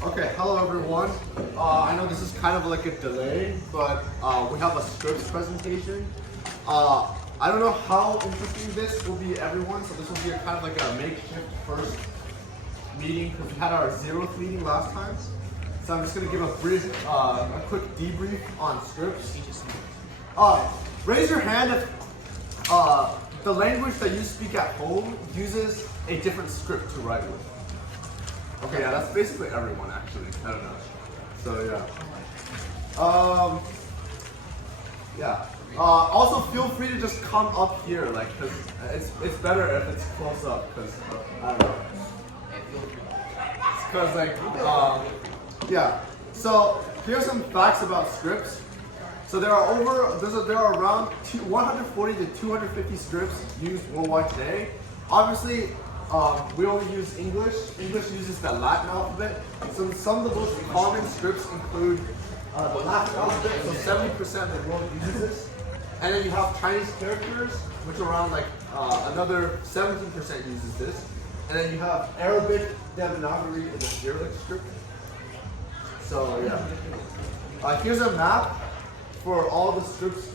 Okay, hello everyone. I know this is kind of like a delay, but we have a scripts presentation. I don't know how interesting this will be everyone, so this will be kind of like a makeshift first meeting because we had our 0th meeting last time. So I'm just gonna give a quick debrief on scripts. Raise your hand if the language that you speak at home uses a different script to write with. Okay, yeah, that's basically everyone actually. I don't know. So yeah. Also, feel free to just come up here, like, cause it's better if it's close up, cause I don't know. It's cause like yeah. So here's some facts about scripts. So there are around 140 to 250 scripts used worldwide today. Obviously, we only use English. English uses the Latin alphabet. So some of the most common scripts include the Latin alphabet, so 70% of the world uses this. And then you have Chinese characters, which around like another 17% uses this. And then you have Arabic, Devanagari, and the Cyrillic script. So yeah. Here's a map for all the scripts in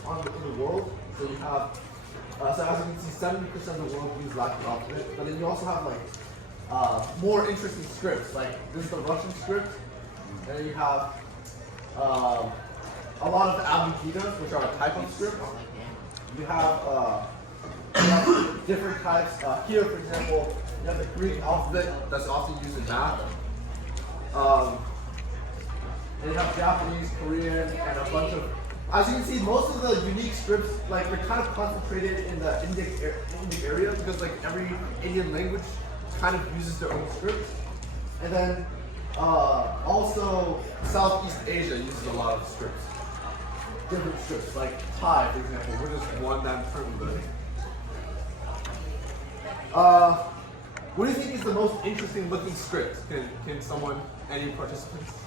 the world. So you have so as you can see, 70% of the world use Latin alphabet, but then you also have like more interesting scripts. Like this is the Russian script, and then you have a lot of the abugidas, which are a type of script. You have different types. Here, for example, you have the Greek alphabet that's often used in math. And you have Japanese, Korean, and a bunch of. As you can see, most of the unique scripts, like they're kind of concentrated in the Indic area because like every Indian language kind of uses their own script. And then also Southeast Asia uses a lot of scripts, different scripts, like Thai, for example, which is one that I'm currently learning. What do you think is the most interesting looking script? Can someone, any participants?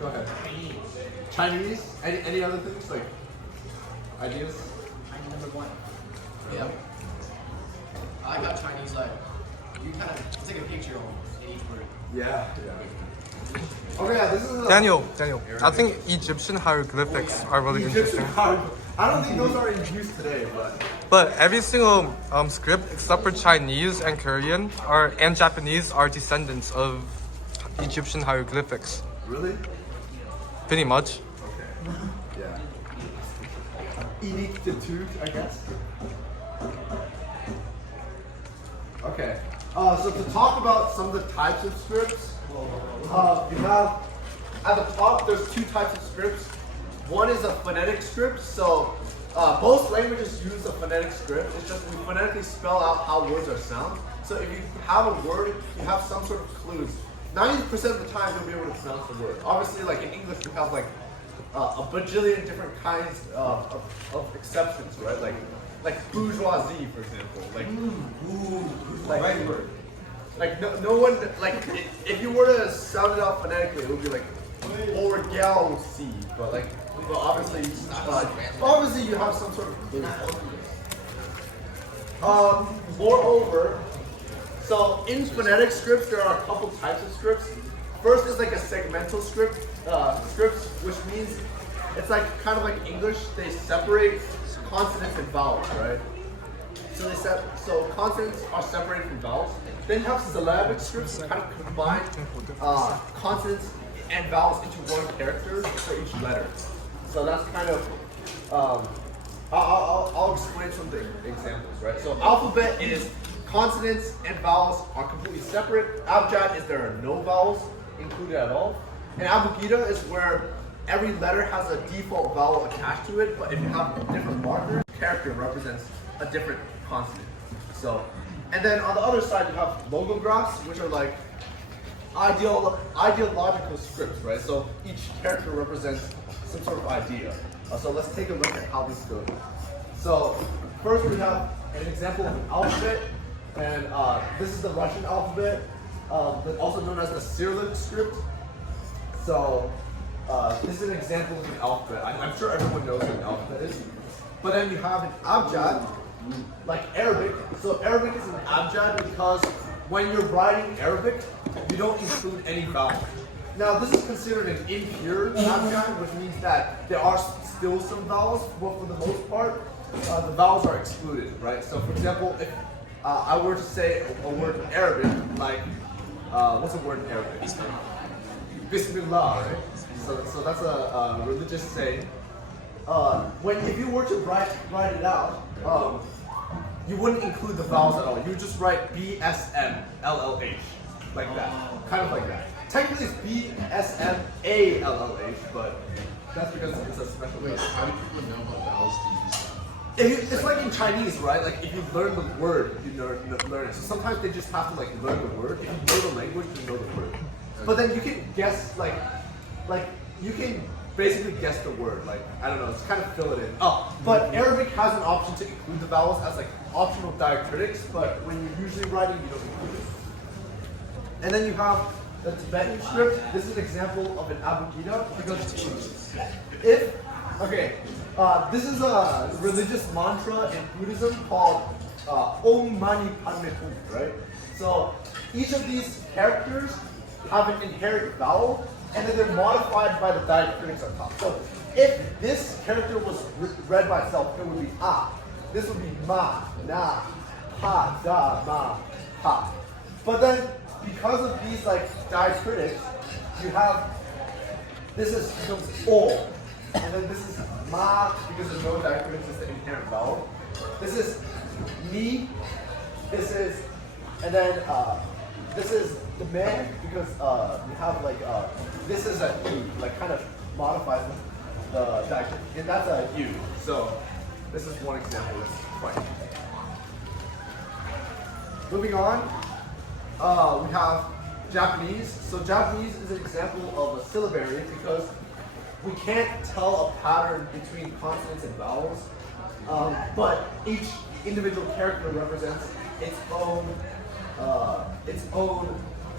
Go ahead. Chinese? Any other things like ideas? Number one. Yeah. I got Chinese like you kind of it's like a picture almost in each word. Yeah. Okay, yeah, this is Daniel, I think Egyptian hieroglyphics are really Egyptian interesting. I don't think those are in use today, But every single script except for Chinese and Korean and Japanese are descendants of Egyptian hieroglyphics. really? Pretty much. Okay. Yeah. Inictitude, I guess. Okay. So to talk about some of the types of scripts, you have at the top. There's two types of scripts. One is a phonetic script. So most languages use a phonetic script. It's just we phonetically spell out how words are sound. So if you have a word, you have some sort of clues. 90% of the time, you'll be able to pronounce the word. Obviously, like in English, we have like a bajillion different kinds of exceptions, right? Like bourgeoisie, for example. Like no one like if you were to sound it out phonetically, it would be like bourgeoisie, but obviously you have some sort of clue. Moreover. So in phonetic scripts, there are a couple types of scripts. First is like a segmental scripts, which means it's like kind of like English. They separate consonants and vowels, right? So consonants are separated from vowels. Then you have syllabic scripts that kind of combine consonants and vowels into one character for each letter. So that's kind of I'll explain some examples, right? So alphabet is consonants and vowels are completely separate. Abjad is there are no vowels included at all. And abugida is where every letter has a default vowel attached to it, but if you have different markers, character represents a different consonant. So, and then on the other side you have logographs, which are like ideological scripts, right? So each character represents some sort of idea. So let's take a look at how this goes. So first we have an example of an alphabet. And this is the Russian alphabet, also known as the Cyrillic script. So this is an example of an alphabet. I'm sure everyone knows what an alphabet is. But then you have an abjad, like Arabic. So Arabic is an abjad because when you're writing Arabic, you don't include any vowels. Now, this is considered an impure abjad, which means that there are still some vowels, but for the most part, the vowels are excluded, right? So, for example, if I were to say a word in Arabic, like, what's a word in Arabic? Bismillah, right? So that's a religious saying. If you were to write it out, you wouldn't include the vowels at all. You would just write BSMLLH, like that, kind of like that. Technically it's BSMALLH, but that's because it's a special way. How do people know what vowels to use? It's like in Chinese, right? Like if you learn the word, you learn it. So sometimes they just have to like learn the word. If you know the language, you know the word. But then you can guess like you can basically guess the word. Like I don't know, just kind of fill it in. Oh, but Arabic has an option to include the vowels as like optional diacritics. But when you're usually writing, you don't include it. And then you have the Tibetan script. This is an example of an abugida because this is a religious mantra in Buddhism called Om Mani Padme Hum, right? So each of these characters have an inherent vowel, and then they're modified by the diacritics on top. So if this character was read by itself, it would be ah. This would be ma, na, ha, da, ma, ha. But then because of these like diacritics, you have this becomes o, and then this is ma because there's no diacritics, it's the inherent vowel. This is mi, this is, and then this is the man because you have like this is a u, like kind of modifies the diacritic, and that's a u. So this is one example. That's quite. Moving on. We have Japanese. So Japanese is an example of a syllabary because we can't tell a pattern between consonants and vowels, but each individual character represents its own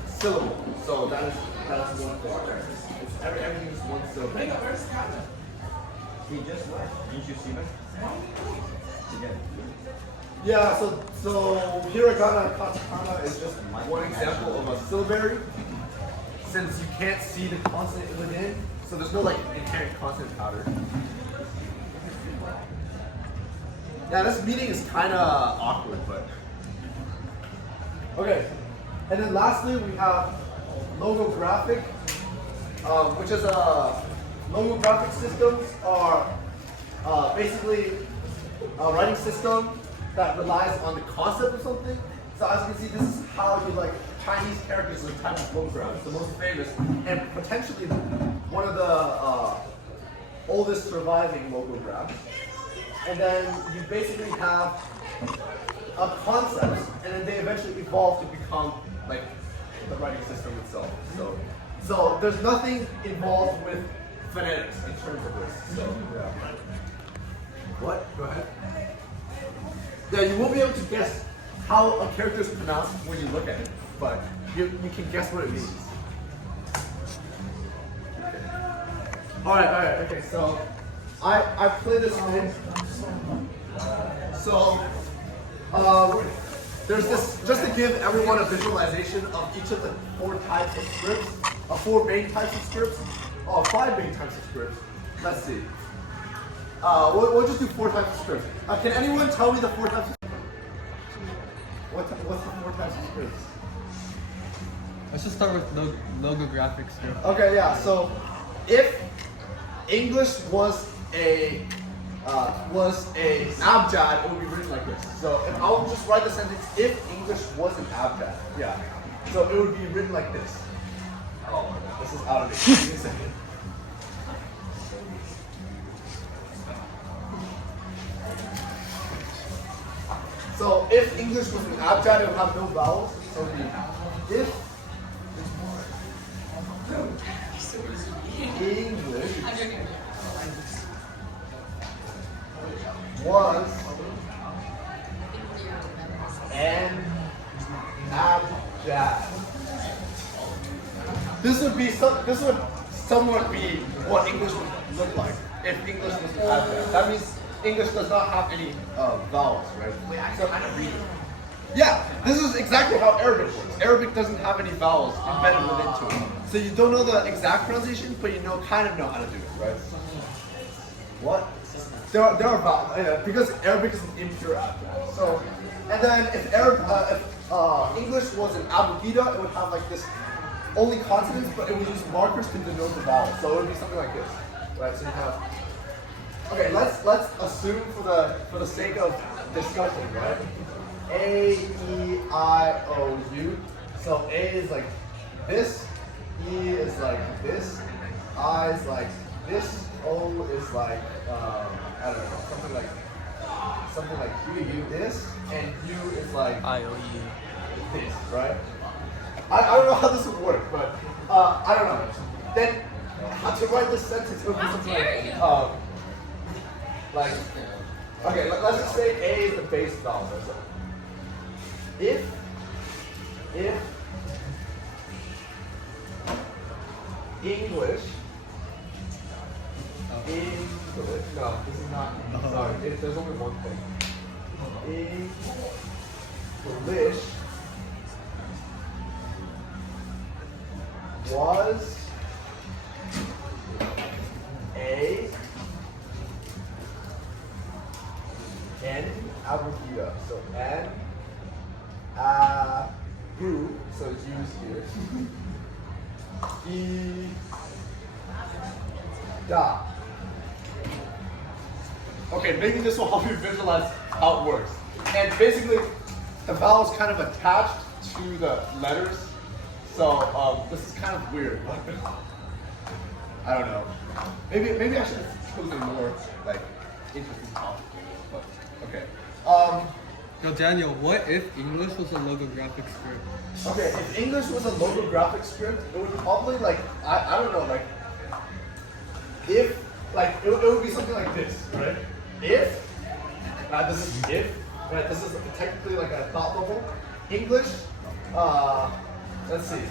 syllable. So that's one thing. Everything is one syllable. He just left. Didn't you see him? Again. Yeah, so hiragana and katakana is just one example of a syllabary. Since you can't see the consonant within, so there's no like inherent consonant pattern. Yeah, this meeting is kind of awkward, but okay. And then lastly, we have logographic, which is logographic systems are basically a writing system that relies on the concept of something. So as you can see, this is how you like Chinese characters are type of logograph, the most famous and potentially one of the oldest surviving logographs. And then you basically have a concept, and then they eventually evolve to become like the writing system itself. So there's nothing involved with phonetics in terms of this. So yeah. What? Go ahead. Yeah, you won't be able to guess how a character is pronounced when you look at it, but you can guess what it means. Alright, okay, so I play this in. So there's this, just to give everyone a visualization of each of the four types of scripts, four main types of scripts, five main types of scripts. Let's see. We'll just do four types of scripts. Can anyone tell me the four types of scripts? What's the four types of scripts? Let's just start with logographic script. Okay, yeah. So if English was a abjad, it would be written like this. So if I'll just write the sentence, if English was an abjad, yeah. So it would be written like this. Oh my god, this is out of it. Give me a second. So if English was an abjad, it would have no vowels. So it would be if English was an abjad. This would somewhat be what English would look like if English was an abjad. That means English does not have any vowels, right? Wait, I can kind of read it. Yeah, this is exactly how Arabic works. Arabic doesn't have any vowels embedded within it. So you don't know the exact pronunciation, but you kind of know how to do it, right? What? There are vowels, because Arabic is an impure abjad. So, and then if English was an abugida, it would have like this only consonants, but it would use markers to denote the vowels. So it would be something like this, right? So you have. Okay, let's assume for the sake of discussion, right? A, E, I, O, U. So A is like this, E is like this, I is like this, O is like I don't know, something like U, this, and U is like I-O-U. this, right? I don't know how this would work, but I don't know. Then how to write this sentence would be something like okay, let's just say A is the base vowel. So if English, no, this is not, sorry, there's only one thing. English was an abugida. So an abu, so it's used here. Da. Okay, maybe this will help you visualize how it works. And basically, the vowel is kind of attached to the letters. So this is kind of weird. I don't know. Maybe I should have chosen a more like interesting topic. But okay. Now, Daniel, what if English was a logographic script? Okay, if English was a logographic script, it would probably like I don't know, like if like it would be something like this, right? If this is if, right? This is technically like a thought bubble. English, let's see.